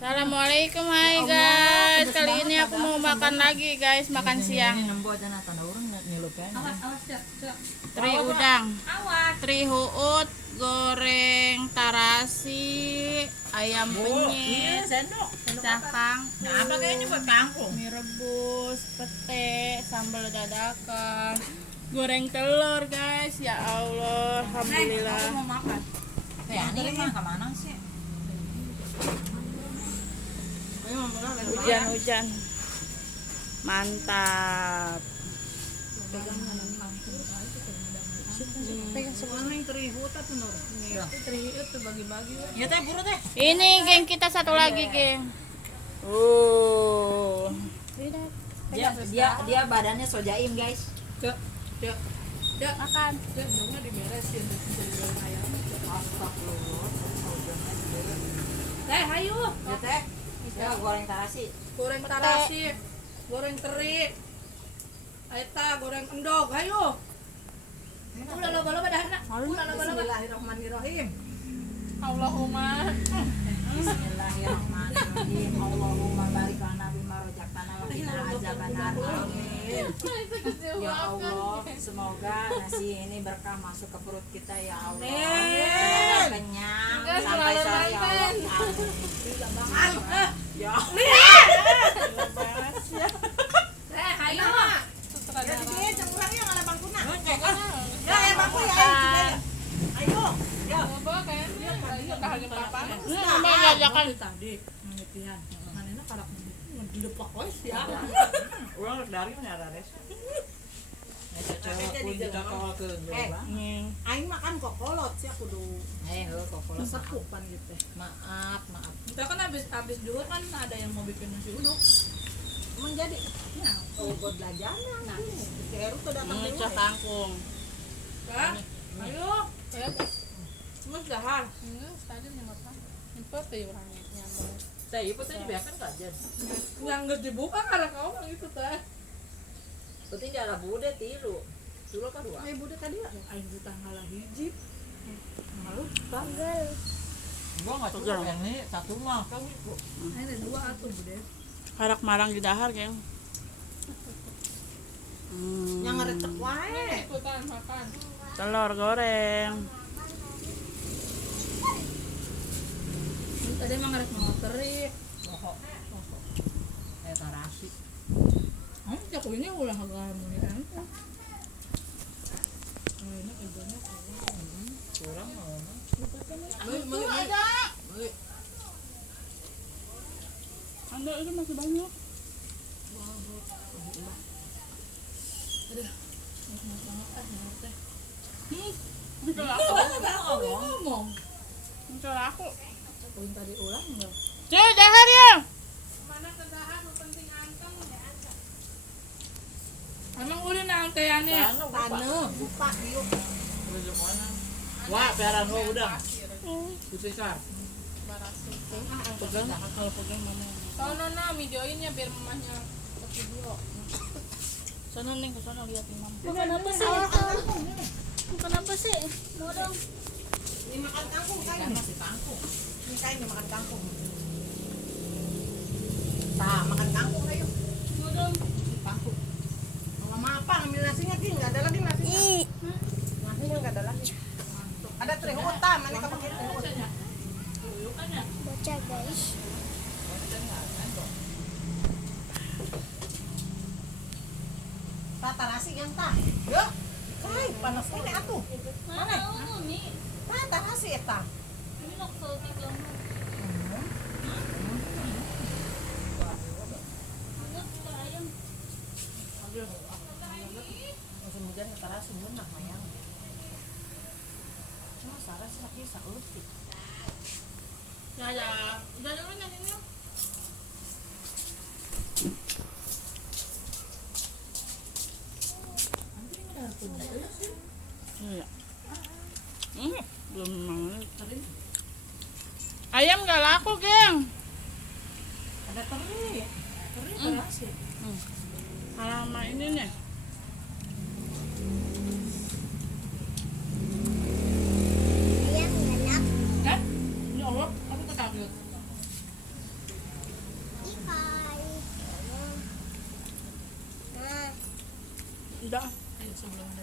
Assalamualaikum, hai guys. Kali ini aku mau makan lagi guys, makan siang. Teri udang, teri huut, goreng tarasi, ayam penyet, cakang, mie rebus, pete, sambal dadakan, goreng telur guys. Ya Allah, alhamdulillah. Hujan-hujan, mantap. Ini geng kita satu lagi geng. Dia badannya sojaim guys. Makan. Teh, ayo. Ya teh. Ya goreng tarasi. Goreng tarasi, goreng teri. Aita goreng endog, ayo. Ulah loba-loba dah nak. Ulah loba-loba. Bismillahirrahmanirrahim. Allahumma. Bismillahirrahmanirrahim. Allahumma barik lana bima rojaktana wa qina azabannar. Amin. Ya Allah, semoga nasi ini berkah masuk ke perut kita ya Allah. Semoga kenyang sampai sore ya Allah. Amin. Ya Teh, ayo. ya dia cengurangnya ngala bangkuna. Ya bangku ya. Ayo. Ya. Mbak jajakan. Tadi ngetian. Manehna karak didepak we sia. Urang dari mana Rares? Aing makan kokolot sih kudu. Kokolot Sekupan gitu. Maaf. Kita kan habis dulu kan ada yang mau bikin nasi uduk. Emang jadi ya buat belajarnya. Nah, Keru tuh datang Ini dulu. kangkung. Kan? Ayo. Semua dahar. Teh, ibu teh dibiarkan enggak aja. Yang nggak dibuka karena kau itu teh. Penting jalan bude tilu. Dulu kan dua. Ayo bude tadi ya. Ayo buta ngalah hiji. Malu. Gua enggak suka yang ini satu mah. Ayo ada dua atuh bude. Karak marang di dahar geng. Yang ngerecek wae. Ikutan makan. Telur goreng. Tadi emang harus mau teri. Tarasi. Jago ini ulah agak mungkin. Enak ibunya. Kurang mau. Anda itu masih banyak. Enggak aku. Ngomong. Enggak aku. Poin tadi ulang enggak? Cuy, dahar ya. Emang udah nangteannya. Taneuh, lupa yuk. Wah, peran gua udah. Besar. Pegang, kalau pegang mama. Sono videoinnya biar mamanya ke video. Sana nih, ke sana lihat imam. Bukan apa sih? Bukan apa sih? Mau dong. Ini makan kangkung kan? Masih kangkung. Ini kain makan kangkung. Tah, makan kangkung ayo. Mau dong. Kangkung. Mama apa ngambil nasinya Ki? Enggak ada lagi nasinya. Nasinya enggak ada lagi. Ada teri hutan, mana kepake teri hutan? Bocah guys. Tata nasi yang tah. Yuk. Kai, panas ini atuh. Mana? Oh, Mi. Tata nasi eta. Ini nak salty kamu. Anggap ke ayam. Musim hujan tarasi beunah mayang. Cuma saras lagi saeutik. Ya. Udah dulu nasinya. Iya. Belum mau. Ayam nggak laku geng. Ada teri. Teri tarasi. Sama ini nih. Ayam enak. Kan? Ya Allah, aku ketagihan. Udah. Ayo sebelum